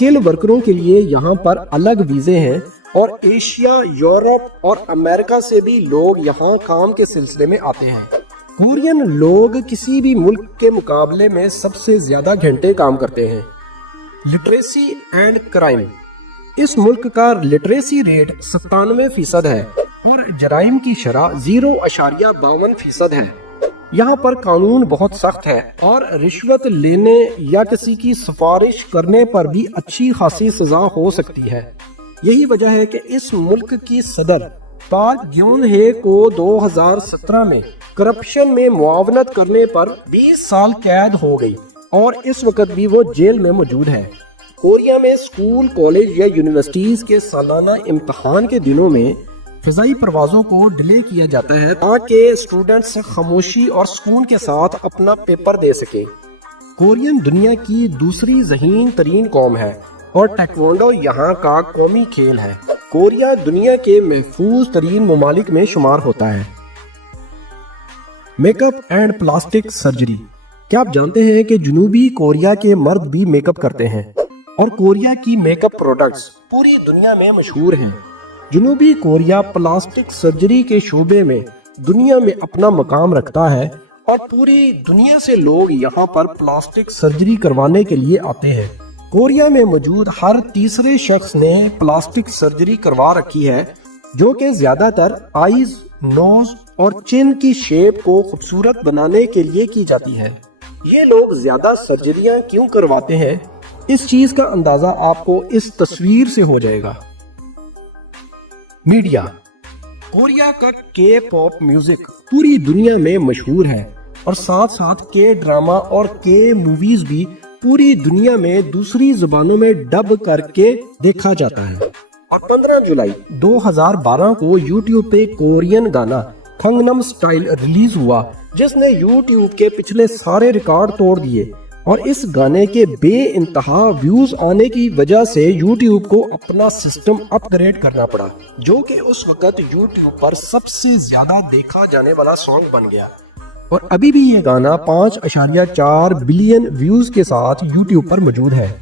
Skill ورکروں کے لیے یہاں پر الگ ویزے ہیں اور ایشیا، یورپ اور امریکہ سے بھی لوگ یہاں کام کے سلسلے میں آتے ہیں۔ کورین لوگ کسی بھی ملک کے مقابلے میں سب سے زیادہ گھنٹے کام کرتے ہیں۔ لٹریسی اینڈ کرائم، اس ملک کا لٹریسی ریٹ 97% ہے اور جرائم کی شرح 0.52% ہے۔ یہاں پر قانون بہت سخت ہے اور رشوت لینے یا کسی کی سفارش کرنے پر بھی اچھی خاصی سزا ہو سکتی ہے۔ یہی وجہ ہے کہ اس ملک کی صدر پارک گیون ہے کو 2017 میں کرپشن میں معاونت کرنے پر 20 سال قید ہو گئی اور اس وقت بھی وہ جیل میں موجود ہے۔ کوریا میں اسکول، کالج یا یونیورسٹیز کے سالانہ امتحان کے دنوں میں فضائی پروازوں کو ڈیلے کیا جاتا ہے تاکہ اسٹوڈنٹس خاموشی اور سکون کے ساتھ اپنا پیپر دے سکیں۔ کورین دنیا کی دوسری ذہین ترین قوم ہے اور ٹائیکوانڈو یہاں کا قومی کھیل ہے۔ کوریا دنیا کے محفوظ ترین ممالک میں شمار ہوتا ہے۔ Make up and plastic surgery, کیا آپ جانتے ہیں کہ جنوبی کوریا کے مرد بھی میک اپ کرتے ہیں اور کوریا کی میک اپ پروڈکٹس پوری دنیا میں مشہور ہیں۔ جنوبی کوریا پلاسٹک سرجری کے شعبے میں دنیا میں اپنا مقام رکھتا ہے اور پوری دنیا سے لوگ یہاں پر پلاسٹک سرجری کروانے کے لیے آتے ہیں۔ کوریا میں موجود ہر تیسرے شخص نے پلاسٹک سرجری کروا رکھی ہے، جو کہ زیادہ تر آئیز، نوز اور چن کی شیپ کو خوبصورت بنانے کے لیے کی جاتی ہے۔ یہ لوگ زیادہ سرجریاں کیوں کرواتے ہیں، اس چیز کا اندازہ آپ کو اس تصویر سے ہو جائے گا۔ میڈیا، کوریا کا کے پاپ میوزک پوری دنیا میں مشہور ہے اور ساتھ ساتھ کے ڈراما اور کے موویز بھی پوری دنیا میں دوسری زبانوں میں ڈب کر کے دیکھا جاتا ہے۔ اور 15 جولائی 2012 کو یوٹیوب پہ کورین گانا کنگنم سٹائل ریلیز ہوا، جس نے یوٹیوب کے پچھلے سارے ریکارڈ توڑ دیے اور اس گانے کے بے انتہا ویوز آنے کی وجہ سے یوٹیوب کو اپنا سسٹم اپ گریڈ کرنا پڑا، جو کہ اس وقت یوٹیوب پر سب سے زیادہ دیکھا جانے والا سانگ بن گیا۔ اور ابھی بھی یہ گانا 5.4 بلین ویوز کے ساتھ یوٹیوب پر موجود ہے۔